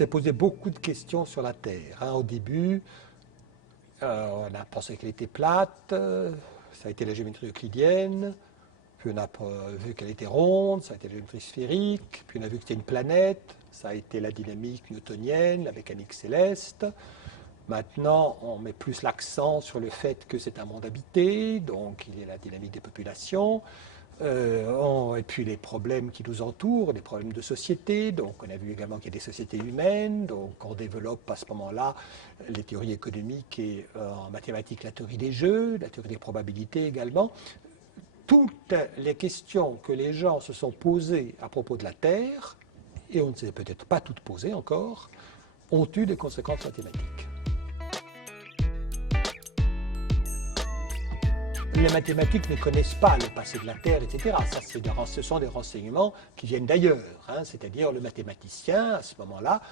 s'est posé beaucoup de questions sur la Terre. Hein. Au début, on a pensé qu'elle était plate, ça a été la géométrie euclidienne, puis on a vu qu'elle était ronde, ça a été la géométrie sphérique, puis on a vu que c'était une planète, ça a été la dynamique newtonienne, la mécanique céleste. Maintenant, on met plus l'accent sur le fait que c'est un monde habité, donc il y a la dynamique des populations, et puis les problèmes qui nous entourent, les problèmes de société. Donc on a vu également qu'il y a des sociétés humaines, donc on développe à ce moment-là les théories économiques et en mathématiques la théorie des jeux, la théorie des probabilités également. Toutes les questions que les gens se sont posées à propos de la Terre, et on ne s'est peut-être pas toutes posées encore, ont eu des conséquences mathématiques. Les mathématiques ne connaissent pas le passé de la Terre, etc. Ça, ce sont des renseignements qui viennent d'ailleurs. Hein. C'est-à-dire le mathématicien, à ce moment-là,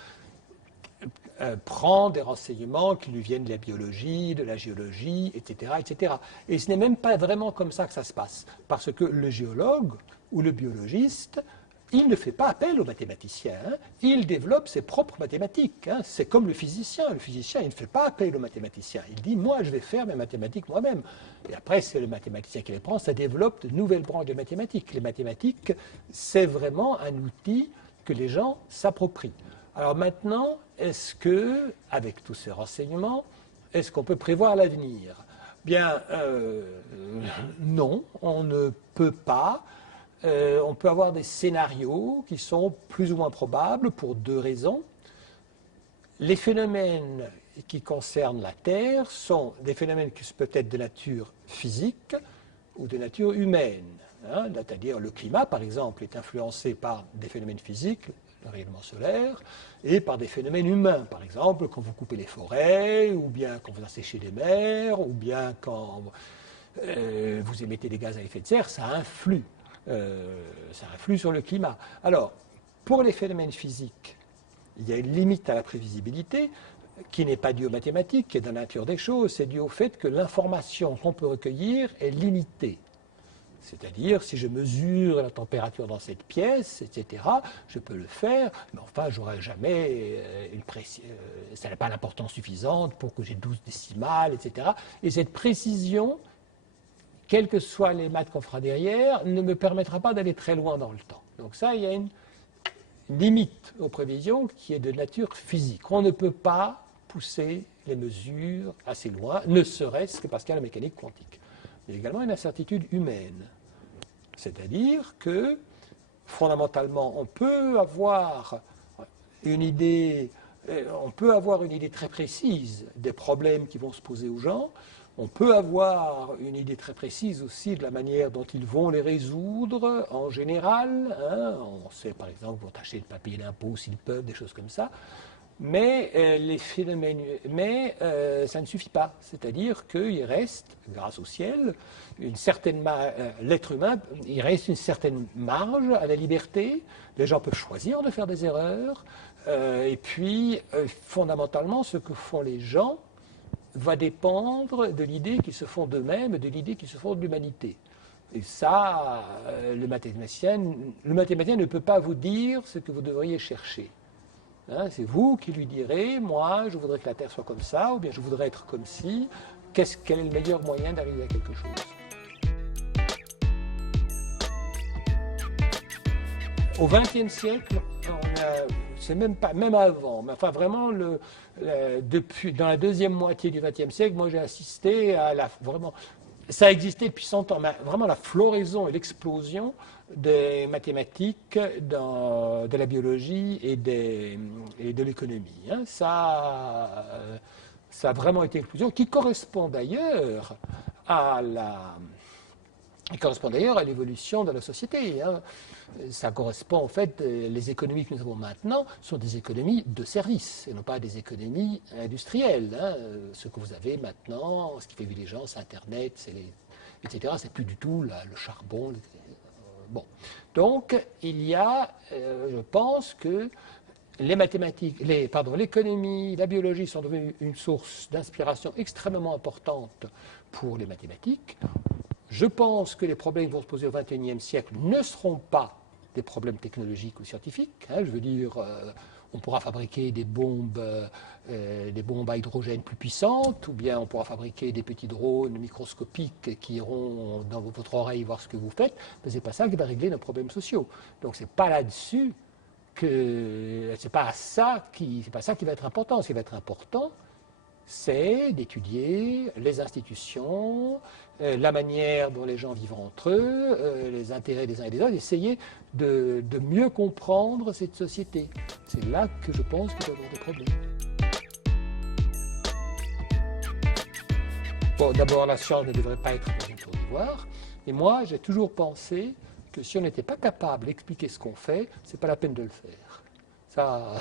prend des renseignements qui lui viennent de la biologie, de la géologie, etc., etc. Et ce n'est même pas vraiment comme ça que ça se passe. Parce que le géologue ou le biologiste, il ne fait pas appel aux mathématiciens, hein. Il développe ses propres mathématiques. Hein. C'est comme le physicien. Le physicien, il ne fait pas appel aux mathématiciens. Il dit, moi, je vais faire mes mathématiques moi-même. Et après, c'est le mathématicien qui les prend, ça développe de nouvelles branches de mathématiques. Les mathématiques, c'est vraiment un outil que les gens s'approprient. Alors maintenant, est-ce que, avec tous ces renseignements, est-ce qu'on peut prévoir l'avenir? Bien, non, on ne peut pas. On peut avoir des scénarios qui sont plus ou moins probables pour deux raisons. Les phénomènes qui concernent la Terre sont des phénomènes qui peuvent être de nature physique ou de nature humaine. Hein. C'est-à-dire le climat, par exemple, est influencé par des phénomènes physiques, le rayonnement solaire, et par des phénomènes humains. Par exemple, quand vous coupez les forêts, ou bien quand vous asséchez les mers, ou bien quand vous émettez des gaz à effet de serre, ça influe. Ça influe sur le climat. Alors, pour les phénomènes physiques, il y a une limite à la prévisibilité qui n'est pas due aux mathématiques, qui est dans la nature des choses, c'est dû au fait que l'information qu'on peut recueillir est limitée. C'est-à-dire, si je mesure la température dans cette pièce, etc., je peux le faire, mais enfin, j'aurai jamais ça n'a pas l'importance suffisante pour que j'ai 12 décimales, etc. Et cette précision, quelles que soient les maths qu'on fera derrière, ne me permettra pas d'aller très loin dans le temps. Donc ça, il y a une limite aux prévisions qui est de nature physique. On ne peut pas pousser les mesures assez loin, ne serait-ce que parce qu'il y a la mécanique quantique. Mais également une incertitude humaine. C'est-à-dire que, fondamentalement, on peut avoir une idée très précise des problèmes qui vont se poser aux gens. On peut avoir une idée très précise aussi de la manière dont ils vont les résoudre en général. Hein. On sait par exemple qu'ils vont tâcher de ne pas payer l'impôt s'ils peuvent, des choses comme ça. Mais ça ne suffit pas. C'est-à-dire qu'il reste, grâce au ciel, l'être humain, il reste une certaine marge à la liberté. Les gens peuvent choisir de faire des erreurs. Et puis, fondamentalement, ce que font les gens va dépendre de l'idée qu'ils se font d'eux-mêmes et de l'idée qu'ils se font de l'humanité. Et ça, le mathématicien ne peut pas vous dire ce que vous devriez chercher. Hein, c'est vous qui lui direz, moi, je voudrais que la Terre soit comme ça, ou bien je voudrais être comme ci. Quel est le meilleur moyen d'arriver à quelque chose? Au XXe siècle, c'est même avant, mais enfin vraiment, dans la deuxième moitié du XXe siècle, moi j'ai assisté à vraiment, ça a existé depuis 100 ans, mais vraiment la floraison et l'explosion des mathématiques, de la biologie et de l'économie. Hein. Ça a vraiment été une explosion qui correspond d'ailleurs à l'évolution de la société. Hein. Ça correspond en fait, les économies que nous avons maintenant sont des économies de services et non pas des économies industrielles. Hein. Ce que vous avez maintenant, ce qui fait vivre les gens, c'est Internet, etc. C'est plus du tout le charbon. Bon. Donc, il y a, je pense que les mathématiques, l'économie, la biologie sont devenues une source d'inspiration extrêmement importante pour les mathématiques. Je pense que les problèmes qui vont se poser au XXIe siècle ne seront pas des problèmes technologiques ou scientifiques. Hein, je veux dire, on pourra fabriquer des bombes à hydrogène plus puissantes, ou bien on pourra fabriquer des petits drones microscopiques qui iront dans votre oreille voir ce que vous faites, mais ce n'est pas ça qui va régler nos problèmes sociaux. Donc ce n'est pas là-dessus que... c'est pas ça qui va être important. Ce qui va être important, c'est d'étudier les institutions, la manière dont les gens vivent entre eux, les intérêts des uns et des autres, d'essayer de mieux comprendre cette société. C'est là que je pense qu'il va y avoir des problèmes. Bon, d'abord, la science ne devrait pas être dans une tour d'ivoire. Et moi, j'ai toujours pensé que si on n'était pas capable d'expliquer ce qu'on fait, c'est pas la peine de le faire. Ça...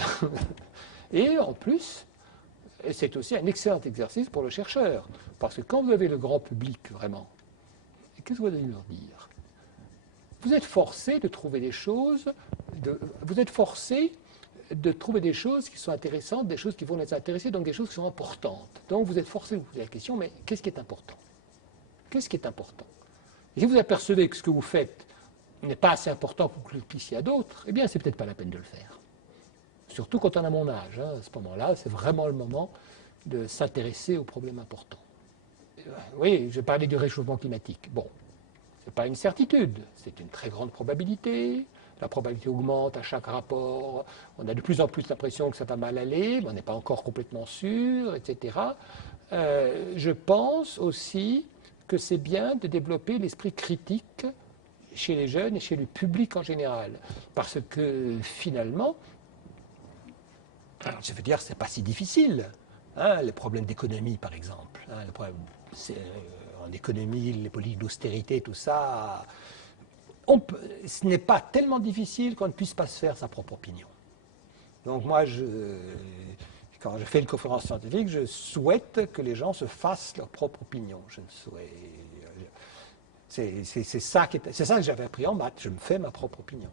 Et en plus, c'est aussi un excellent exercice pour le chercheur. Parce que quand vous avez le grand public, vraiment, qu'est-ce que vous allez leur dire? Vous êtes forcé de trouver des choses, vous êtes forcé de trouver des choses qui sont intéressantes, des choses qui vont les intéresser, donc des choses qui sont importantes. Donc vous êtes forcé de vous poser la question, mais qu'est-ce qui est important? Qu'est-ce qui est important? Et si vous apercevez que ce que vous faites n'est pas assez important pour que vous le puissiez à d'autres, eh bien c'est peut-être pas la peine de le faire. Surtout quand on a mon âge, hein, à ce moment-là, c'est vraiment le moment de s'intéresser aux problèmes importants. Oui, je parlais du réchauffement climatique. Bon, ce n'est pas une certitude, c'est une très grande probabilité. La probabilité augmente à chaque rapport. On a de plus en plus l'impression que ça va mal aller, mais on n'est pas encore complètement sûr, etc. Je pense aussi que c'est bien de développer l'esprit critique chez les jeunes et chez le public en général. Parce que finalement, alors, je veux dire, ce n'est pas si difficile. Hein, les problèmes d'économie, par exemple. Hein, en économie, les politiques d'austérité, tout ça, ce n'est pas tellement difficile qu'on ne puisse pas se faire sa propre opinion. Donc moi, quand je fais une conférence scientifique, je souhaite que les gens se fassent leur propre opinion. C'est ça que j'avais appris en maths, je me fais ma propre opinion.